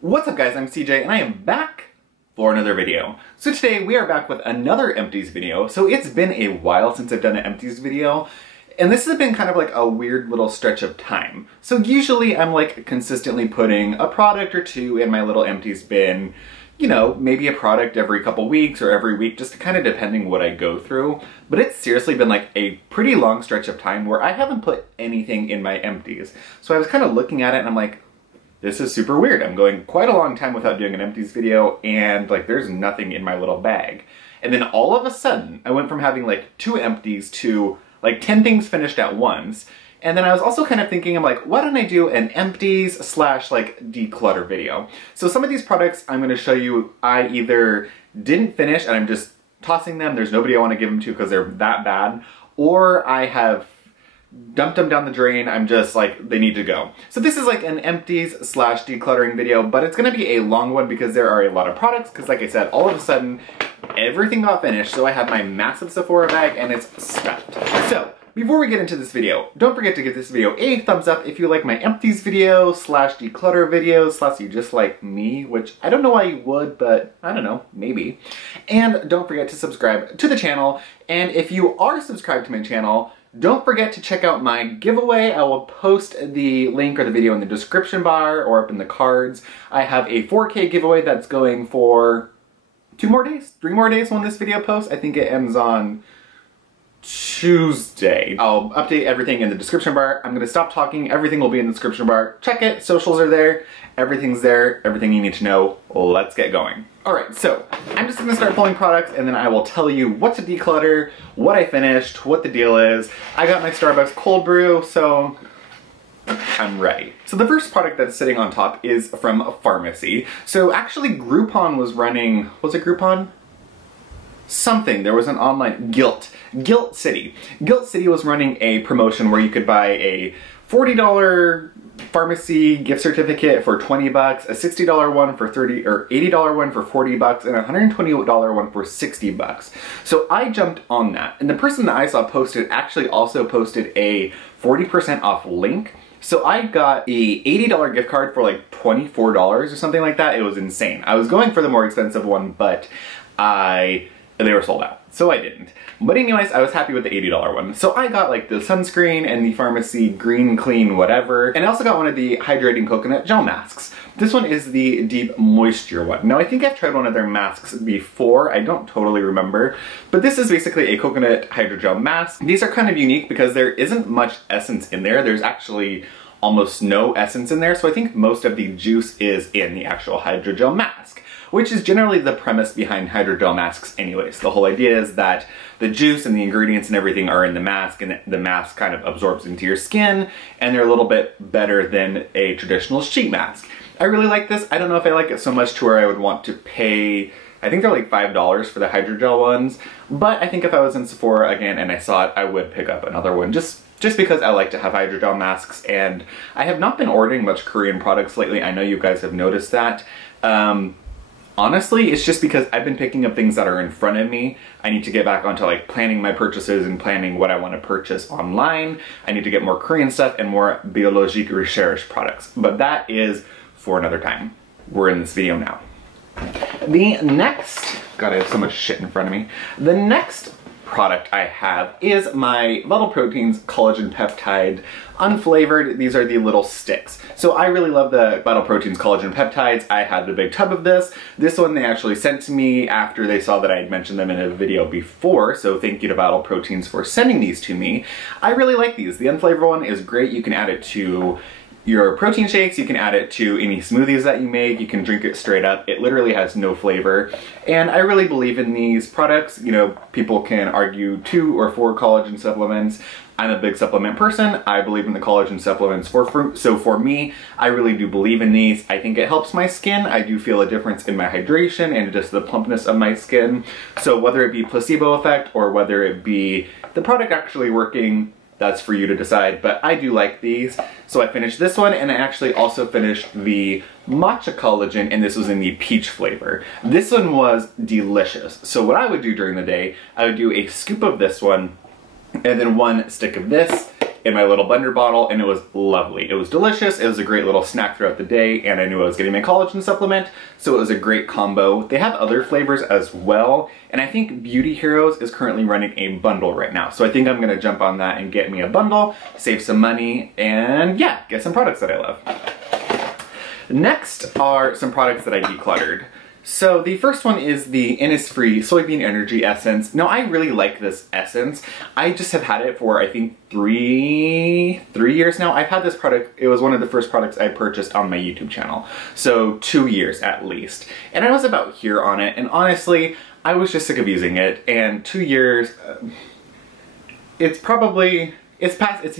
What's up guys, I'm CJ and I am back for another video. So today we are back with another Empties video. So it's been a while since I've done an Empties video, and this has been kind of like a weird little stretch of time. So usually I'm like consistently putting a product or two in my little Empties bin, you know, maybe a product every couple weeks or every week, just kind of depending what I go through. But it's seriously been like a pretty long stretch of time where I haven't put anything in my Empties. So I was kind of looking at it and I'm like, this is super weird. I'm going quite a long time without doing an Empties video and like there's nothing in my little bag. And then all of a sudden I went from having like 2 Empties to like 10 things finished at once. And then I was also kind of thinking, I'm like, why don't I do an Empties slash like declutter video? So some of these products I'm going to show you I either didn't finish and I'm just tossing them, there's nobody I want to give them to because they're that bad, or I have dumped them down the drain, I'm just like, they need to go. So this is like an Empties slash decluttering video, but it's gonna be a long one because there are a lot of products, because like I said, all of a sudden, everything got finished, so I have my massive Sephora bag and it's stuffed. So, before we get into this video, don't forget to give this video a thumbs up if you like my Empties video slash declutter videos, slash you just like me, which I don't know why you would, but I don't know, maybe. And don't forget to subscribe to the channel, and if you are subscribed to my channel, don't forget to check out my giveaway. I will post the link or the video in the description bar or up in the cards. I have a 4K giveaway that's going for 2 more days, 3 more days when this video posts. I think it ends on Tuesday. I'll update everything in the description bar. I'm gonna stop talking. Everything will be in the description bar. Check it. Socials are there. Everything's there. Everything you need to know. Let's get going. Alright, so I'm just gonna start pulling products and then I will tell you what to declutter, what I finished, what the deal is. I got my Starbucks cold brew, so I'm ready. So the first product that's sitting on top is from Farmacy. So actually Groupon was running, was it Groupon? Something, there was an online, Guilt City. Guilt City was running a promotion where you could buy a $40 Farmacy gift certificate for 20 bucks, a $60 one for 30 or $80 one for 40 bucks, and a $120 one for 60 bucks. So I jumped on that, and the person that I saw posted actually also posted a 40% off link. So I got a $80 gift card for like $24 or something like that. It was insane. I was going for the more expensive one, but they were sold out, so I didn't. But anyways, I was happy with the $80 one. So I got like the sunscreen and the Farmacy Green Clean whatever, and I also got one of the Hydrating Coconut Gel Masks. This one is the Deep Moisture one. Now I think I've tried one of their masks before, I don't totally remember, but this is basically a coconut hydrogel mask. These are kind of unique because there isn't much essence in there. There's actually almost no essence in there, so I think most of the juice is in the actual hydrogel mask, which is generally the premise behind hydrogel masks anyways. The whole idea is that the juice and the ingredients and everything are in the mask, and the mask kind of absorbs into your skin, and they're a little bit better than a traditional sheet mask. I really like this. I don't know if I like it so much to where I would want to pay, I think they're like $5 for the hydrogel ones, but I think if I was in Sephora again and I saw it, I would pick up another one just because I like to have hydrogel masks, and I have not been ordering much Korean products lately. I know you guys have noticed that. Honestly, it's just because I've been picking up things that are in front of me. I need to get back onto like planning my purchases and planning what I want to purchase online. I need to get more Korean stuff and more biologique recherche products. But that is for another time. We're in this video now. The next, God, I have so much shit in front of me. The next product I have is my Vital Proteins Collagen Peptide Unflavored. These are the little sticks. So I really love the Vital Proteins Collagen Peptides. I had the big tub of this. This one they actually sent to me after they saw that I had mentioned them in a video before, so thank you to Vital Proteins for sending these to me. I really like these. The Unflavored one is great. You can add it to your protein shakes, you can add it to any smoothies that you make, you can drink it straight up. It literally has no flavor. And I really believe in these products. You know, people can argue 2 or 4 collagen supplements. I'm a big supplement person. I believe in the collagen supplements for fruit. So for me, I really do believe in these. I think it helps my skin. I do feel a difference in my hydration and just the plumpness of my skin. So whether it be placebo effect or whether it be the product actually working, that's for you to decide, but I do like these. So I finished this one, and I actually also finished the Matcha Collagen, and this was in the peach flavor. This one was delicious. So what I would do during the day, I would do a scoop of this one, and then 1 stick of this, in my little blender bottle, and it was lovely. It was delicious, it was a great little snack throughout the day, and I knew I was getting my collagen supplement, so it was a great combo. They have other flavors as well, and I think Beauty Heroes is currently running a bundle right now, so I think I'm gonna jump on that and get me a bundle, save some money, and yeah, get some products that I love. Next are some products that I decluttered. So the first one is the Innisfree Soybean Energy Essence. Now I really like this essence. I just have had it for I think three years now. I've had this product, it was one of the first products I purchased on my YouTube channel. So 2 years at least. And I was about here on it, and honestly, I was just sick of using it, and 2 years, it's a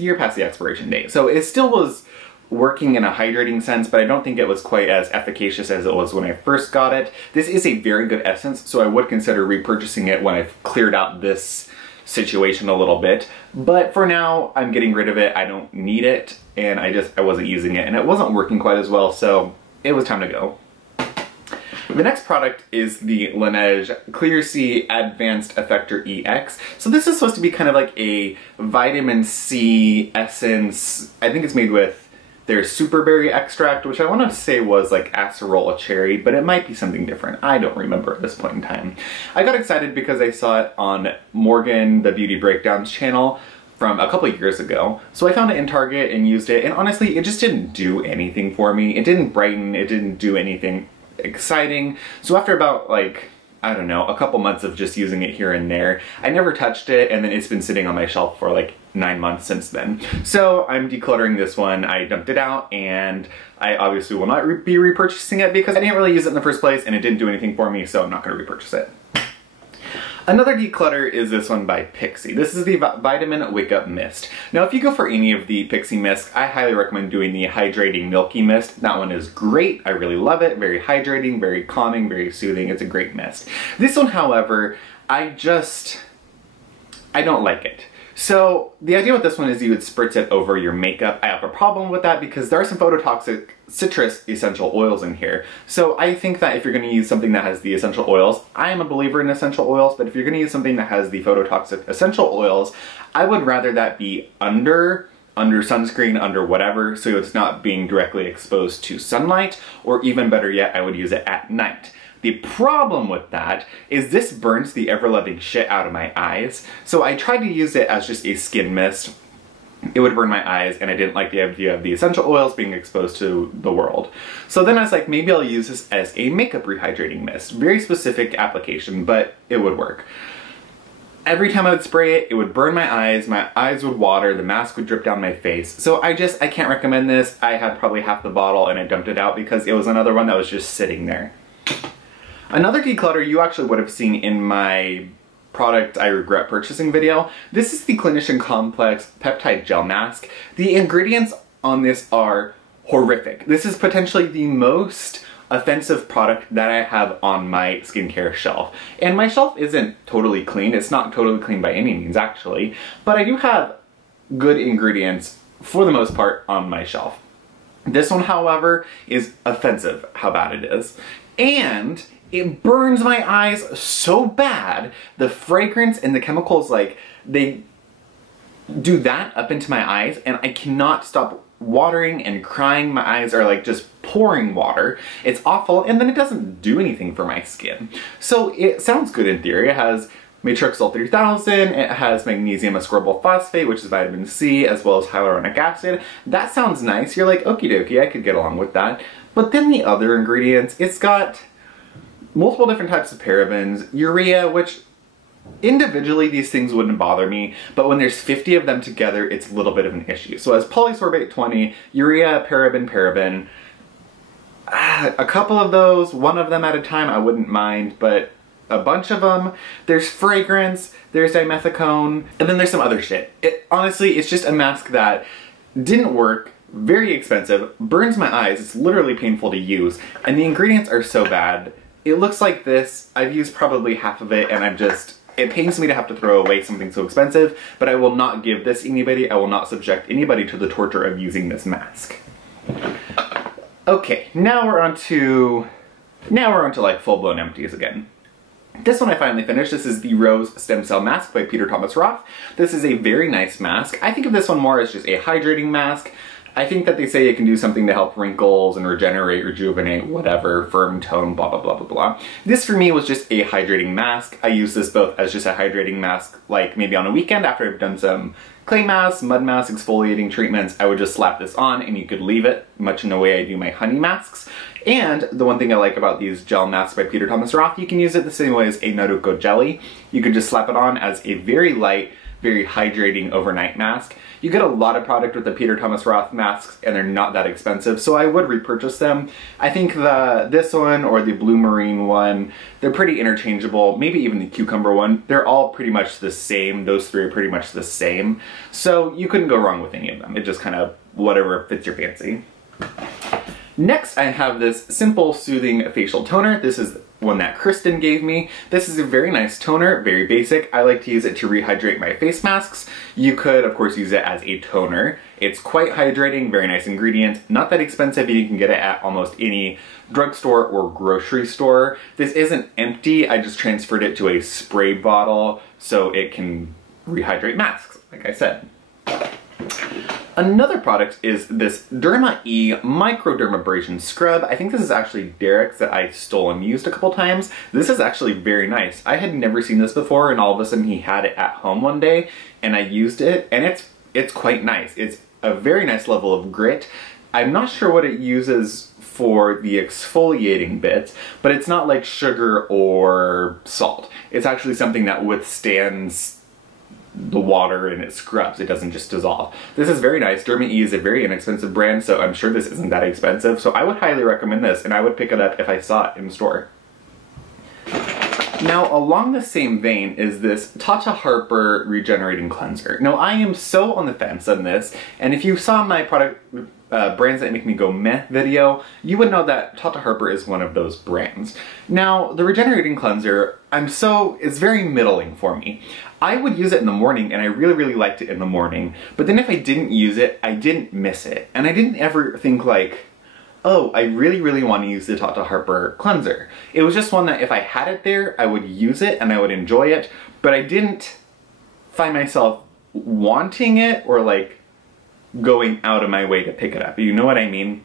year past the expiration date. So it still was working in a hydrating sense, but I don't think it was quite as efficacious as it was when I first got it. This is a very good essence, so I would consider repurchasing it when I've cleared out this situation a little bit. But for now, I'm getting rid of it. I don't need it, and I wasn't using it, and it wasn't working quite as well, so it was time to go. The next product is the Laneige Clear C Advanced Effector EX. So this is supposed to be kind of like a vitamin C essence. I think it's made with their super berry extract, which I want to say was like acerola cherry, but it might be something different. I don't remember at this point in time. I got excited because I saw it on Morgan, the Beauty Breakdowns channel from a couple of years ago. So I found it in Target and used it, and honestly, it just didn't do anything for me. It didn't brighten, it didn't do anything exciting. So after about like, I don't know, a couple months of just using it here and there, I never touched it, and then it's been sitting on my shelf for like 9 months since then. So I'm decluttering this one. I dumped it out, and I obviously will not be repurchasing it because I didn't really use it in the first place and it didn't do anything for me, so I'm not going to repurchase it. Another declutter is this one by Pixi. This is the Vitamin Wakeup Mist. Now if you go for any of the Pixi mists, I highly recommend doing the Hydrating Milky Mist. That one is great. I really love it. Very hydrating, very calming, very soothing. It's a great mist. This one, however, I don't like it. So the idea with this one is you would spritz it over your makeup. I have a problem with that because there are some phototoxic citrus essential oils in here. So I think that if you're going to use something that has the essential oils, I am a believer in essential oils, but if you're going to use something that has the phototoxic essential oils, I would rather that be under sunscreen, under whatever, so it's not being directly exposed to sunlight, or even better yet, I would use it at night. The problem with that is this burns the ever-loving shit out of my eyes. So I tried to use it as just a skin mist. It would burn my eyes, and I didn't like the idea of the essential oils being exposed to the world. So then I was like, maybe I'll use this as a makeup rehydrating mist. Very specific application, but it would work. Every time I would spray it, it would burn my eyes would water, the mask would drip down my face. So I can't recommend this. I had probably half the bottle and I dumped it out because it was another one that was just sitting there. Another declutter you actually would have seen in my product I regret purchasing video. This is the Clinician Complex Peptide Gel Mask. The ingredients on this are horrific. This is potentially the most offensive product that I have on my skincare shelf. And my shelf isn't totally clean. It's not totally clean by any means, actually. But I do have good ingredients, for the most part, on my shelf. This one, however, is offensive how bad it is. And it burns my eyes so bad. The fragrance and the chemicals, like, they do that up into my eyes, and I cannot stop watering and crying. My eyes are like just pouring water. It's awful, and then it doesn't do anything for my skin. So it sounds good in theory. It has Matrixyl 3000, it has magnesium ascorbate phosphate, which is vitamin C, as well as hyaluronic acid. That sounds nice. You're like, okie dokie, I could get along with that. But then the other ingredients, it's got multiple different types of parabens, urea, which individually these things wouldn't bother me, but when there's 50 of them together, it's a little bit of an issue. So as polysorbate 20, urea, paraben, a couple of those, one of them at a time, I wouldn't mind, but a bunch of them. There's fragrance, there's dimethicone, and then there's some other shit. Honestly, it's just a mask that didn't work, very expensive, burns my eyes, it's literally painful to use, and the ingredients are so bad. It looks like this. I've used probably half of it, and it pains me to have to throw away something so expensive, but I will not give this to anybody. I will not subject anybody to the torture of using this mask. Okay, now we're on to like full-blown empties again. This one I finally finished. This is the Rose Stem Cell Mask by Peter Thomas Roth. This is a very nice mask. I think of this one more as just a hydrating mask. I think that they say it can do something to help wrinkles and regenerate, rejuvenate, whatever, firm tone, blah, blah, blah, blah, blah. This for me was just a hydrating mask. I use this both as just a hydrating mask, like maybe on a weekend after I've done some clay masks, mud masks, exfoliating treatments. I would just slap this on and you could leave it, much in the way I do my honey masks. And the one thing I like about these gel masks by Peter Thomas Roth, you can use it the same way as a Naruto jelly. You could just slap it on as a very light, very hydrating overnight mask. You get a lot of product with the Peter Thomas Roth masks and they're not that expensive, so I would repurchase them. I think this one or the blue marine one, they're pretty interchangeable, maybe even the cucumber one. They're all pretty much the same. Those three are pretty much the same. So you couldn't go wrong with any of them. It just kind of whatever fits your fancy. Next, I have this Simple Soothing Facial Toner. This is one that Kristen gave me. This is a very nice toner, very basic. I like to use it to rehydrate my face masks. You could, of course, use it as a toner. It's quite hydrating, very nice ingredient, not that expensive. You can get it at almost any drugstore or grocery store. This isn't empty. I just transferred it to a spray bottle so it can rehydrate masks, like I said. Another product is this Derma E Microdermabrasion Scrub. I think this is actually Derek's that I stole and used a couple times. This is actually very nice. I had never seen this before and all of a sudden he had it at home one day and I used it and it's quite nice. It's a very nice level of grit. I'm not sure what it uses for the exfoliating bits, but it's not like sugar or salt. It's actually something that withstands the water and it scrubs. It doesn't just dissolve. This is very nice. Derma E is a very inexpensive brand, so I'm sure this isn't that expensive. So I would highly recommend this and I would pick it up if I saw it in the store. Now, along the same vein is this Tata Harper Regenerating Cleanser. Now, I am so on the fence on this, and if you saw my product brands that make me go meh video, you would know that Tata Harper is one of those brands. Now, the Regenerating Cleanser, it's very middling for me. I would use it in the morning and I really, really liked it in the morning, but then if I didn't use it, I didn't miss it. And I didn't ever think like, oh, I really, really want to use the Tata Harper cleanser. It was just one that if I had it there, I would use it and I would enjoy it, but I didn't find myself wanting it or like going out of my way to pick it up. You know what I mean?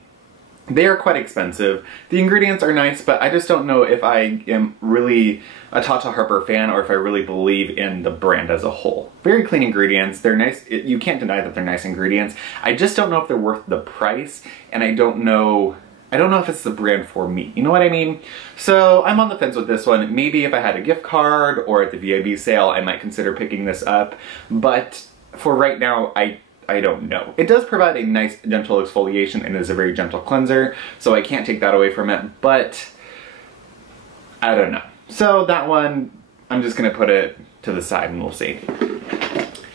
They are quite expensive. The ingredients are nice, but I just don't know if I am really a Tata Harper fan or if I really believe in the brand as a whole. Very clean ingredients. They're nice. You can't deny that they're nice ingredients. I just don't know if they're worth the price, and I don't know if it's the brand for me. You know what I mean? So I'm on the fence with this one. Maybe if I had a gift card or at the VIB sale, I might consider picking this up. But for right now, I don't know. It does provide a nice gentle exfoliation and is a very gentle cleanser, so I can't take that away from it, but I don't know. So that one, I'm just gonna put it to the side and we'll see.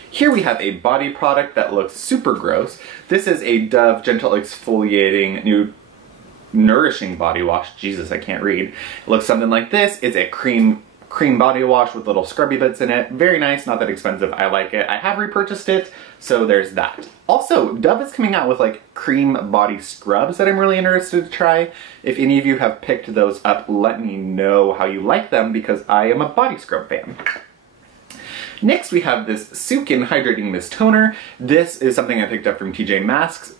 Here we have a body product that looks super gross. This is a Dove Gentle Exfoliating New Nourishing Body Wash. Jesus, I can't read. It looks something like this. It's a cream body wash with little scrubby bits in it. Very nice, not that expensive. I like it. I have repurchased it, so there's that. Also, Dove is coming out with like cream body scrubs that I'm really interested to try. If any of you have picked those up, let me know how you like them because I am a body scrub fan. Next we have this Sukin Hydrating Mist Toner. This is something I picked up from TJ Maxx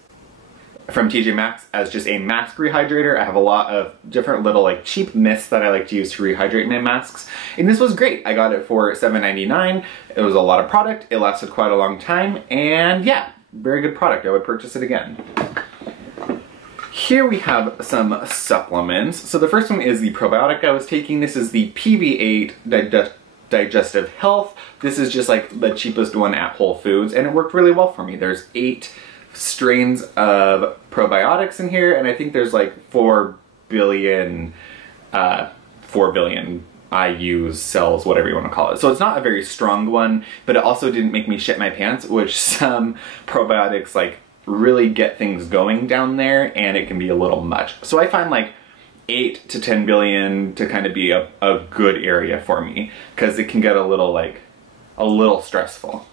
as just a mask rehydrator. I have a lot of different little like cheap mists that I like to use to rehydrate my masks. And this was great. I got it for $7.99. It was a lot of product. It lasted quite a long time. And yeah, very good product. I would purchase it again. Here we have some supplements. So the first one is the probiotic I was taking. This is the PB8 Digestive Health. This is just like the cheapest one at Whole Foods and it worked really well for me. There's 8 strains of probiotics in here and I think there's like 4 billion IU cells, whatever you want to call it. So it's not a very strong one, but it also didn't make me shit my pants, which some probiotics like really get things going down there and it can be a little much. So I find like 8 to 10 billion to kind of be a good area for me because it can get a little stressful.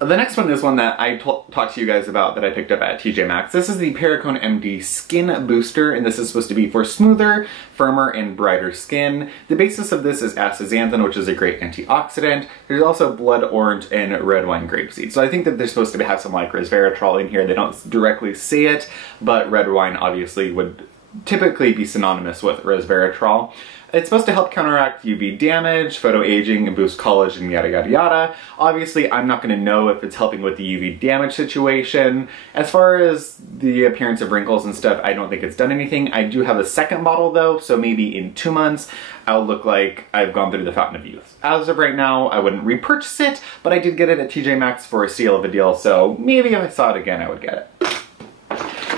The next one is one that I talked to you guys about that I picked up at TJ Maxx. This is the Perricone MD Skin Booster, and this is supposed to be for smoother, firmer, and brighter skin. The basis of this is astaxanthin, which is a great antioxidant. There's also blood orange and red wine grapeseed. So I think that they're supposed to have some like resveratrol in here. They don't directly say it, but red wine obviously would typically be synonymous with resveratrol. It's supposed to help counteract UV damage, photoaging, and boost collagen, yada yada yada. Obviously, I'm not going to know if it's helping with the UV damage situation. As far as the appearance of wrinkles and stuff, I don't think it's done anything. I do have a second bottle though, so maybe in 2 months, I'll look like I've gone through the fountain of youth. As of right now, I wouldn't repurchase it, but I did get it at TJ Maxx for a steal of a deal, so maybe if I saw it again, I would get it.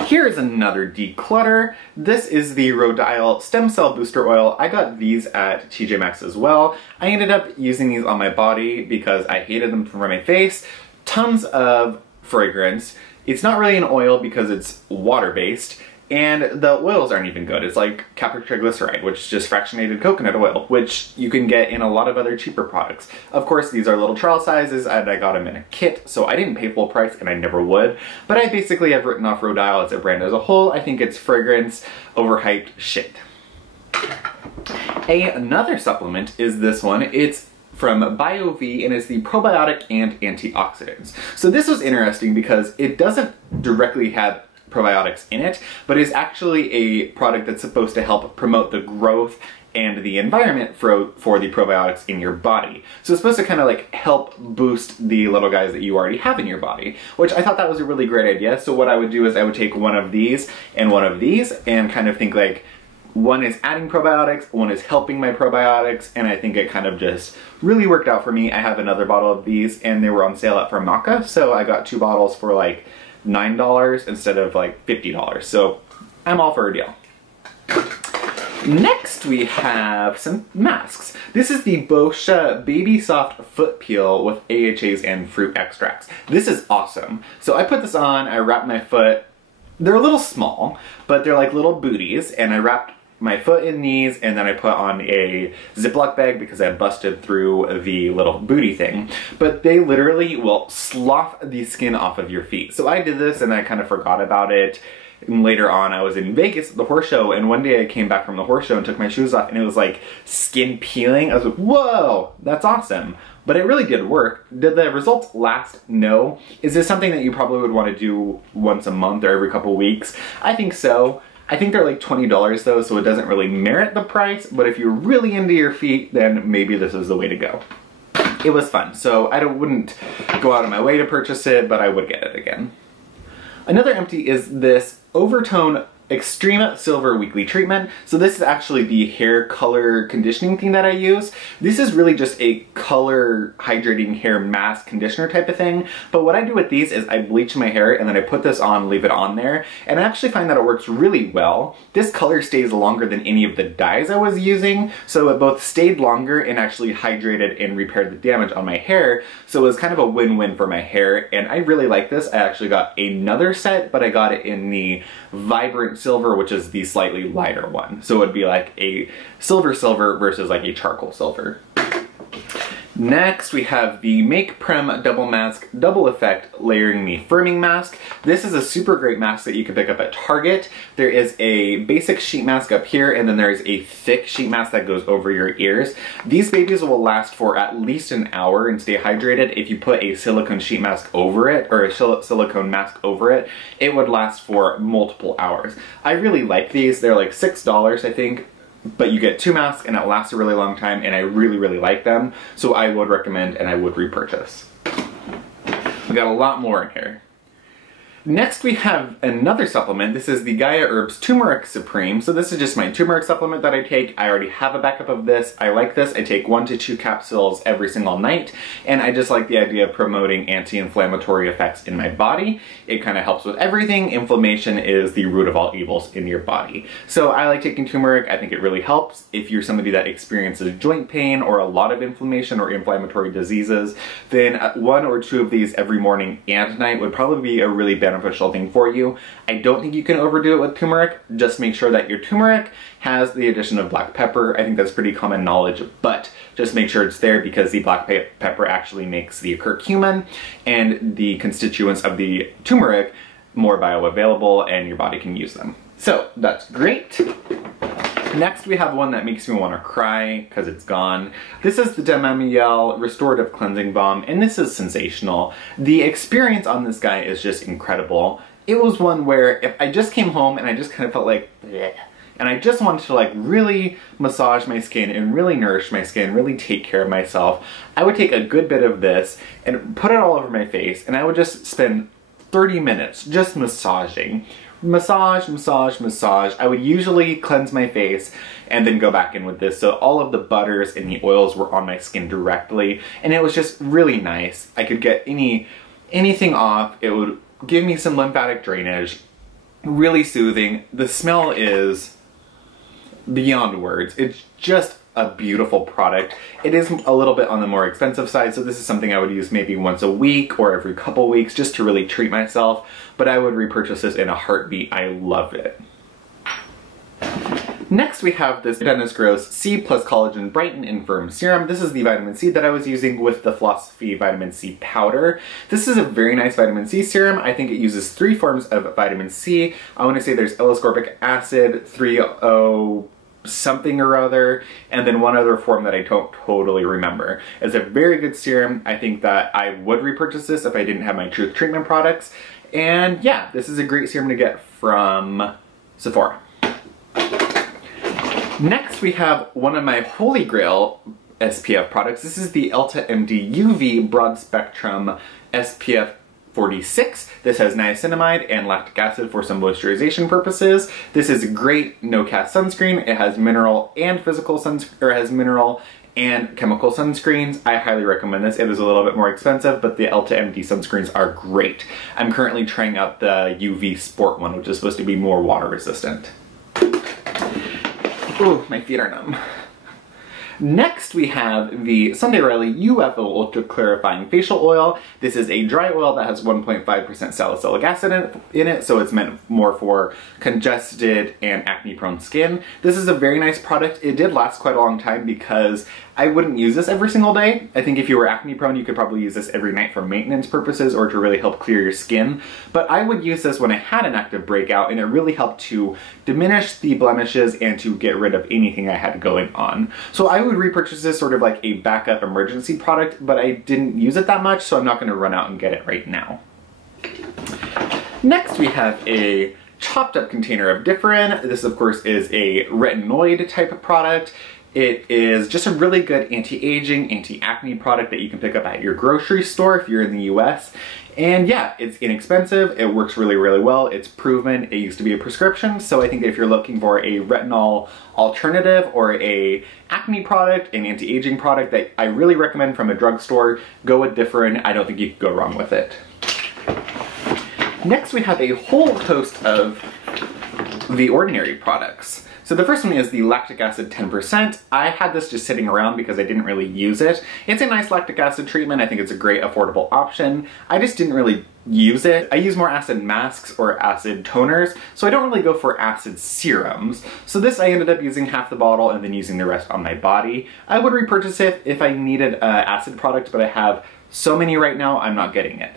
Here's another Declutter. This is the Rhodial Stem Cell Booster Oil. I got these at TJ Maxx as well. I ended up using these on my body because I hated them for my face. Tons of fragrance. It's not really an oil because it's water-based, and the oils aren't even good. It's like capryltriglyceride, which is just fractionated coconut oil, which you can get in a lot of other cheaper products. Of course, these are little trial sizes, and I got them in a kit, so I didn't pay full price, and I never would. But I basically have written off Rhodial as a brand as a whole. I think it's fragrance, overhyped shit. Another supplement is this one. It's from BioVi, and it's the Probiotic and Antioxidants. So this was interesting because it doesn't directly have probiotics in it, but is actually a product that's supposed to help promote the growth and the environment for the probiotics in your body. So it's supposed to kind of like help boost the little guys that you already have in your body, which I thought that was a really great idea. So what I would do is I would take one of these and kind of think like, one is adding probiotics, one is helping my probiotics, and I think it kind of just really worked out for me. I have another bottle of these, and they were on sale at Farmacy, so I got 2 bottles for like $9 instead of like $50. So I'm all for a deal. Next we have some masks. This is the Boscia Baby Soft Foot Peel with AHAs and fruit extracts. This is awesome. So I put this on, I wrap my foot. They're a little small, but they're like little booties, and I wrapped my foot in these, and then I put on a Ziploc bag because I busted through the little booty thing. But they literally will slough the skin off of your feet. So I did this and I kind of forgot about it. And later on, I was in Vegas at the horse show, and one day I came back from the horse show and took my shoes off, and it was like skin peeling. I was like, whoa, that's awesome. But it really did work. Did the results last? No. Is this something that you probably would want to do once a month or every couple weeks? I think so. I think they're like $20 though, so it doesn't really merit the price, but if you're really into your feet, then maybe this is the way to go. It was fun, so I wouldn't go out of my way to purchase it, but I would get it again. Another empty is this Overtone Extreme Silver Weekly Treatment. So this is actually the hair color conditioning thing that I use. This is really just a color hydrating hair mask conditioner type of thing. But what I do with these is I bleach my hair and then I put this on, leave it on there. And I actually find that it works really well. This color stays longer than any of the dyes I was using. So it both stayed longer and actually hydrated and repaired the damage on my hair. So it was kind of a win-win for my hair. And I really like this. I actually got another set, but I got it in the Vibrant Silver, which is the slightly lighter one. So it would be like a silver versus like a charcoal silver. Next, we have the Make Prem Double Mask Double Effect Layering Me Firming Mask. This is a super great mask that you can pick up at Target. There is a basic sheet mask up here, and then there's a thick sheet mask that goes over your ears. These babies will last for at least an hour and stay hydrated. If you put a silicone sheet mask over it, or a silicone mask over it, it would last for multiple hours. I really like these. They're like $6, I think. But you get 2 masks and it lasts a really long time, and I really, really like them. So I would recommend and I would repurchase. We got a lot more in here. Next we have another supplement. This is the Gaia Herbs Turmeric Supreme. So this is just my turmeric supplement that I take. I already have a backup of this. I like this. I take 1 to 2 capsules every single night, and I just like the idea of promoting anti-inflammatory effects in my body. It kind of helps with everything. Inflammation is the root of all evils in your body. So I like taking turmeric. I think it really helps. If you're somebody that experiences joint pain or a lot of inflammation or inflammatory diseases, then 1 or 2 of these every morning and night would probably be a really beneficial beneficial thing for you. I don't think you can overdo it with turmeric. Just make sure that your turmeric has the addition of black pepper. I think that's pretty common knowledge, but just make sure it's there because the black pepper actually makes the curcumin and the constituents of the turmeric more bioavailable and your body can use them. So that's great. Next we have one that makes me want to cry because it's gone. This is the Derma Restorative Cleansing Balm, and this is sensational. The experience on this guy is just incredible. It was one where if I just came home and I just kind of felt like bleh, and I just wanted to like really massage my skin and really nourish my skin, really take care of myself, I would take a good bit of this and put it all over my face, and I would just spend 30 minutes just massaging. Massage, massage, massage. I would usually cleanse my face and then go back in with this, so all of the butters and the oils were on my skin directly, and it was just really nice. I could get anything off. It would give me some lymphatic drainage. Really soothing. The smell is beyond words. It's just a beautiful product. It is a little bit on the more expensive side, so this is something I would use maybe once a week or every couple weeks just to really treat myself, but I would repurchase this in a heartbeat. I loved it. Next we have this Dennis Gross C plus Collagen Brighten and Firm Serum. This is the vitamin C that I was using with the Philosophy Vitamin C Powder. This is a very nice vitamin C serum. I think it uses 3 forms of vitamin C. I want to say there's L-ascorbic acid, 3-O something or other, and then one other form that I don't totally remember. It's a very good serum. I think that I would repurchase this if I didn't have my Truth Treatment products. And yeah, this is a great serum to get from Sephora. Next we have one of my holy grail SPF products. This is the Elta MD UV Broad Spectrum SPF 46. This has niacinamide and lactic acid for some moisturization purposes. This is a great no-cast sunscreen. It has mineral and mineral and chemical sunscreens. I highly recommend this. It is a little bit more expensive, but the Elta MD sunscreens are great. I'm currently trying out the UV Sport one, which is supposed to be more water resistant. Ooh, my feet are numb. Next we have the Sunday Riley UFO Ultra Clarifying Facial Oil. This is a dry oil that has 1.5% salicylic acid in it, so it's meant more for congested and acne prone skin. This is a very nice product. It did last quite a long time because I wouldn't use this every single day. I think if you were acne prone, you could probably use this every night for maintenance purposes or to really help clear your skin. But I would use this when I had an active breakout, and it really helped to diminish the blemishes and to get rid of anything I had going on. So I would repurchase this sort of like a backup emergency product, but I didn't use it that much, so I'm not going to run out and get it right now. Next we have a chopped up container of Differin. This of course is a retinoid type of product. It is just a really good anti-aging, anti-acne product that you can pick up at your grocery store if you're in the US. And yeah, it's inexpensive, it works really, really well, it's proven, it used to be a prescription, so I think if you're looking for a retinol alternative or a acne product, an anti-aging product that I really recommend from a drugstore, go with Differin. I don't think you could go wrong with it. Next we have a whole host of The Ordinary products. So the first one is the lactic acid 10%. I had this just sitting around because I didn't really use it. It's a nice lactic acid treatment. I think it's a great affordable option. I just didn't really use it. I use more acid masks or acid toners, so I don't really go for acid serums. So this I ended up using half the bottle and then using the rest on my body. I would repurchase it if I needed an acid product, but I have so many right now, I'm not getting it.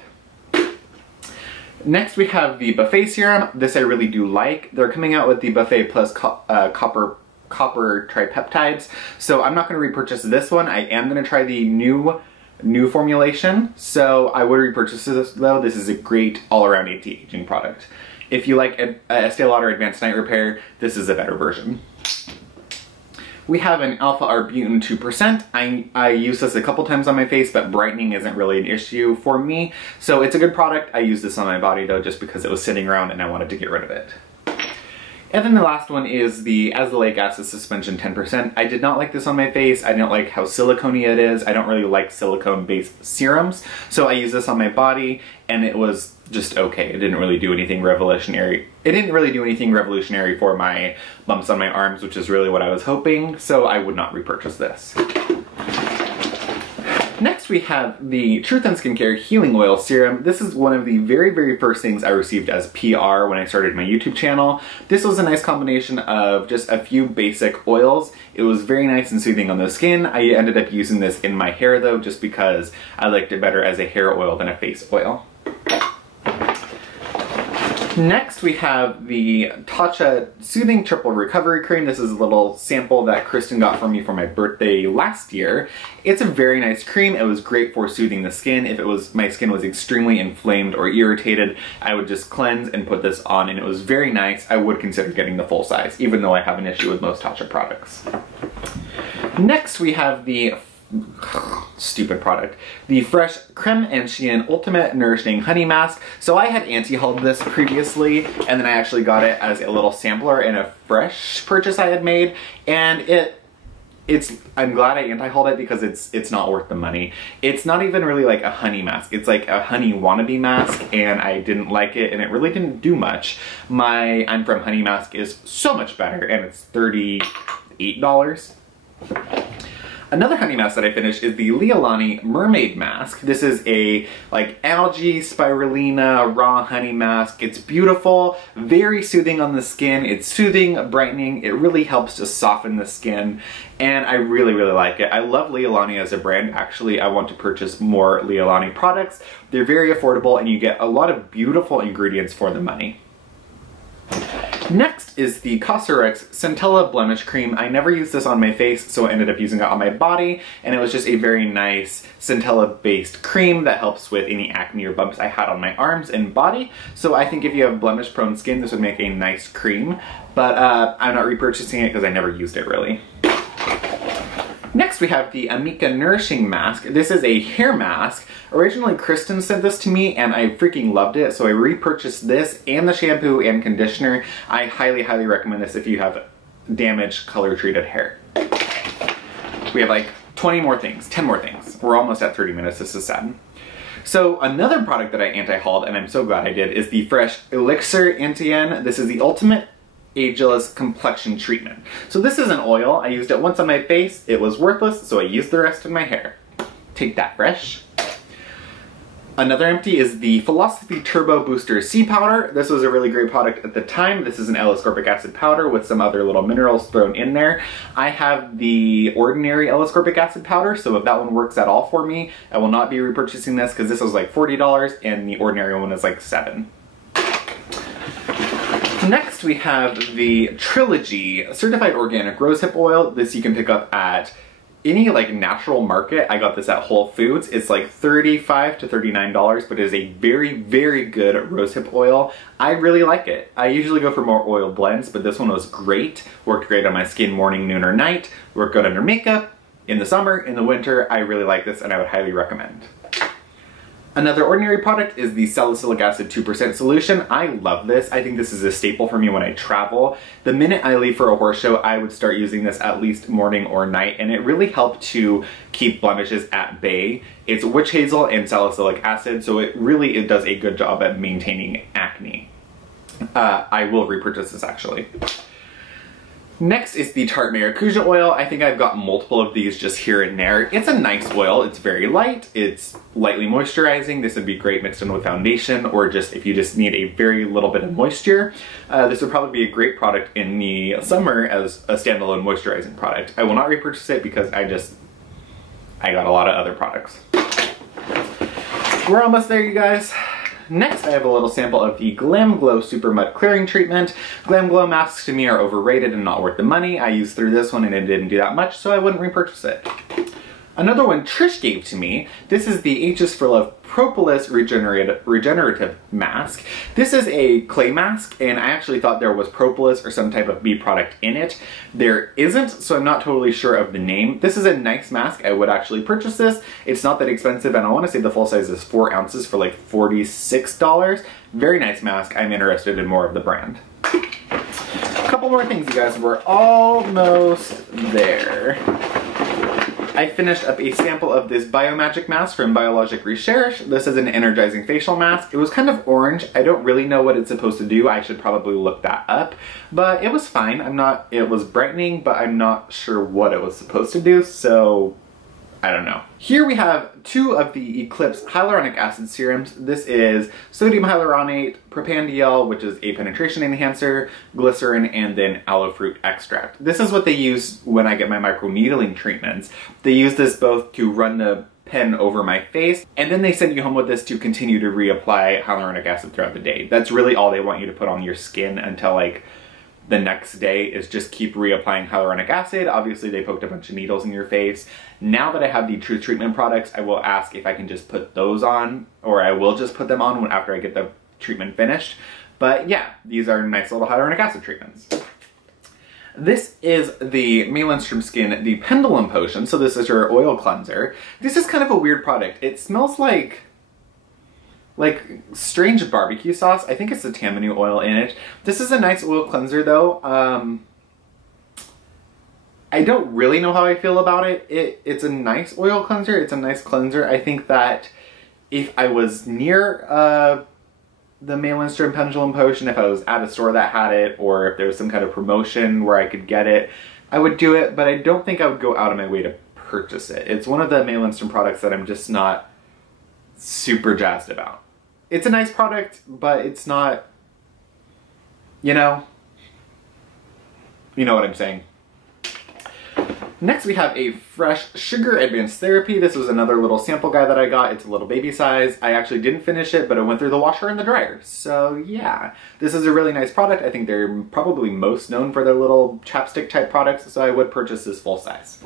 Next we have the Buffet Serum. This I really do like. They're coming out with the Buffet plus copper tripeptides, so I'm not going to repurchase this one. I am going to try the new formulation, so I would repurchase this though. This is a great all-around anti-aging product. If you like Estee Lauder Advanced Night Repair, this is a better version. We have an alpha-arbutin 2%. I use this a couple times on my face, but brightening isn't really an issue for me. So it's a good product. I use this on my body though, just because it was sitting around and I wanted to get rid of it. And then the last one is the azelaic acid suspension 10%. I did not like this on my face. I don't like how silicone-y it is. I don't really like silicone-based serums. So I use this on my body and it was just okay. It didn't really do anything revolutionary. It didn't really do anything revolutionary for my bumps on my arms, which is really what I was hoping. So I would not repurchase this. Next we have the Truth and Skincare Healing Oil Serum. This is one of the very, very first things I received as PR when I started my YouTube channel. This was a nice combination of just a few basic oils. It was very nice and soothing on the skin. I ended up using this in my hair though, just because I liked it better as a hair oil than a face oil. Next we have the Tata Soothing Triple Recovery Cream. This is a little sample that Kristen got for me for my birthday last year. It's a very nice cream. It was great for soothing the skin. If my skin was extremely inflamed or irritated, I would just cleanse and put this on, and it was very nice. I would consider getting the full size, even though I have an issue with most Tata products. Next we have the stupid product, the Fresh Creme Ancien Ultimate Nourishing Honey Mask. So I had anti-hauled this previously, and then I actually got it as a little sampler in a fresh purchase I had made, and I'm glad I anti-hauled it because it's not worth the money. It's not even really like a honey mask. It's like a honey wannabe mask, and I didn't like it, and it really didn't do much. My I'm From Honey mask is so much better, and it's $38. Another honey mask that I finished is the Leolani Mermaid Mask. This is a like algae spirulina raw honey mask. It's beautiful, very soothing on the skin. It's soothing, brightening. It really helps to soften the skin, and I really, really like it. I love Leolani as a brand. Actually, I want to purchase more Leolani products. They're very affordable, and you get a lot of beautiful ingredients for the money. Next is the Cosrx Centella Blemish Cream. I never used this on my face, so I ended up using it on my body, and it was just a very nice Centella-based cream that helps with any acne or bumps I had on my arms and body. So I think if you have blemish-prone skin, this would make a nice cream, but I'm not repurchasing it because I never used it really. Next we have the Amika Nourishing Mask. This is a hair mask. Originally Kristen sent this to me and I freaking loved it, so I repurchased this and the shampoo and conditioner. I highly, highly recommend this if you have damaged, color-treated hair. We have like 20 more things, 10 more things. We're almost at 30 minutes, this is sad. So another product that I anti-hauled, and I'm so glad I did, is the Fresh Elixir Anti-N. This is the ultimate ageless complexion treatment. So this is an oil. I used it once on my face. It was worthless, so I used the rest in my hair. Take that, Fresh. Another empty is the Philosophy Turbo Booster C Powder. This was a really great product at the time. This is an L-ascorbic acid powder with some other little minerals thrown in there. I have the ordinary L-ascorbic acid powder, so if that one works at all for me, I will not be repurchasing this because this was like $40 and the ordinary one is like $7. Next we have the Trilogy Certified Organic Rosehip Oil. This you can pick up at any like natural market. I got this at Whole Foods. It's like $35 to $39, but it is a very, very good rosehip oil. I really like it. I usually go for more oil blends, but this one was great. Worked great on my skin morning, noon, or night. Worked good under makeup. In the summer, in the winter, I really like this and I would highly recommend. Another ordinary product is the salicylic acid 2% solution. I love this. I think this is a staple for me when I travel. The minute I leave for a horse show, I would start using this at least morning or night, and it really helped to keep blemishes at bay. It's witch hazel and salicylic acid, so it does a good job at maintaining acne. I will repurchase this actually. Next is the Tarte Maracuja oil. I think I've got multiple of these just here and there. It's a nice oil. It's very light. It's lightly moisturizing. This would be great mixed in with foundation, or just if you just need a very little bit of moisture. This would probably be a great product in the summer as a standalone moisturizing product. I will not repurchase it because I got a lot of other products. We're almost there, you guys. Next, I have a little sample of the GlamGlow SuperMud Clearing Treatment. GlamGlow masks to me are overrated and not worth the money. I used through this one and it didn't do that much, so I wouldn't repurchase it. Another one Trish gave to me, this is the H's for Love Propolis Regenerative Mask. This is a clay mask, and I actually thought there was propolis or some type of bee product in it. There isn't, so I'm not totally sure of the name. This is a nice mask. I would actually purchase this. It's not that expensive, and I want to say the full size is 4 ounces for like $46. Very nice mask. I'm interested in more of the brand. A couple more things, you guys. We're almost there. I finished up a sample of this Biomagic mask from Biologic Recherche. This is an energizing facial mask. It was kind of orange. I don't really know what it's supposed to do. I should probably look that up, but it was fine. It was brightening, but I'm not sure what it was supposed to do, so I don't know. Here we have two of the Eclipse hyaluronic acid serums. This is sodium hyaluronate, propandiol, which is a penetration enhancer, glycerin, and then aloe fruit extract. This is what they use when I get my microneedling treatments. They use this both to run the pen over my face, and then they send you home with this to continue to reapply hyaluronic acid throughout the day. That's really all they want you to put on your skin until like the next day, is just keep reapplying hyaluronic acid. Obviously they poked a bunch of needles in your face. Now that I have the Truth Treatment products, I will ask if I can just put those on, or I will just put them on after I get the treatment finished. But yeah, these are nice little hyaluronic acid treatments. This is the Mainstream Skin, the Pendulum Potion. So this is your oil cleanser. This is kind of a weird product. It smells like strange barbecue sauce. I think it's the tamanu oil in it. This is a nice oil cleanser though. I don't really know how I feel about it. It's a nice oil cleanser. It's a nice cleanser. I think that if I was near the Mainstream Pendulum Potion, if I was at a store that had it, or if there was some kind of promotion where I could get it, I would do it, but I don't think I would go out of my way to purchase it. It's one of the Mainstream products that I'm just not super jazzed about. It's a nice product, but it's not, you know what I'm saying. Next we have a Fresh Sugar Advanced Therapy. This was another little sample guide that I got. It's a little baby size. I actually didn't finish it, but it went through the washer and the dryer. So yeah, this is a really nice product. I think they're probably most known for their little chapstick type products, so I would purchase this full size.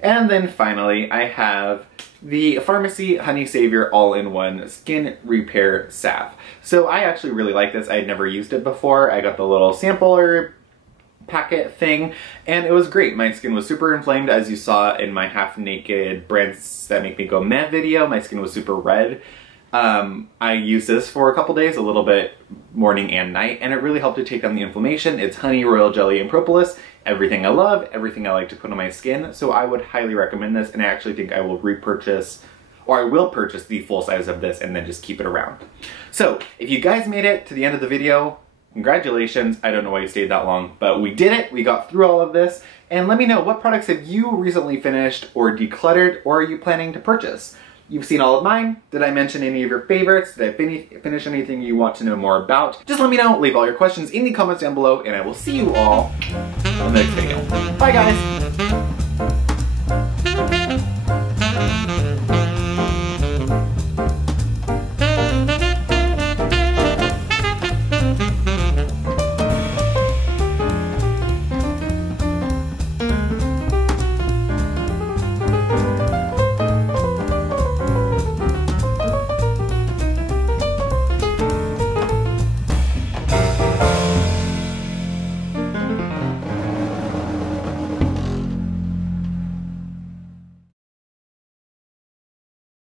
And then finally, I have the Farmacy Honey Savior All-in-One Skin Repair Salve. So I actually really like this. I had never used it before. I got the little sampler packet thing, and it was great. My skin was super inflamed, as you saw in my half naked brands that make me go meh video. My skin was super red. I used this for a couple days, a little bit morning and night, and it really helped to take down the inflammation. It's honey, royal jelly, and propolis. Everything I love, everything I like to put on my skin. So I would highly recommend this, and I actually think I will repurchase, or I will purchase the full size of this and then just keep it around. So if you guys made it to the end of the video, congratulations. I don't know why you stayed that long, but we did it. We got through all of this. And let me know, what products have you recently finished or decluttered, or are you planning to purchase? You've seen all of mine. Did I mention any of your favorites? Did I finish anything you want to know more about? Just let me know. Leave all your questions in the comments down below, and I will see you all in the next video. Bye guys!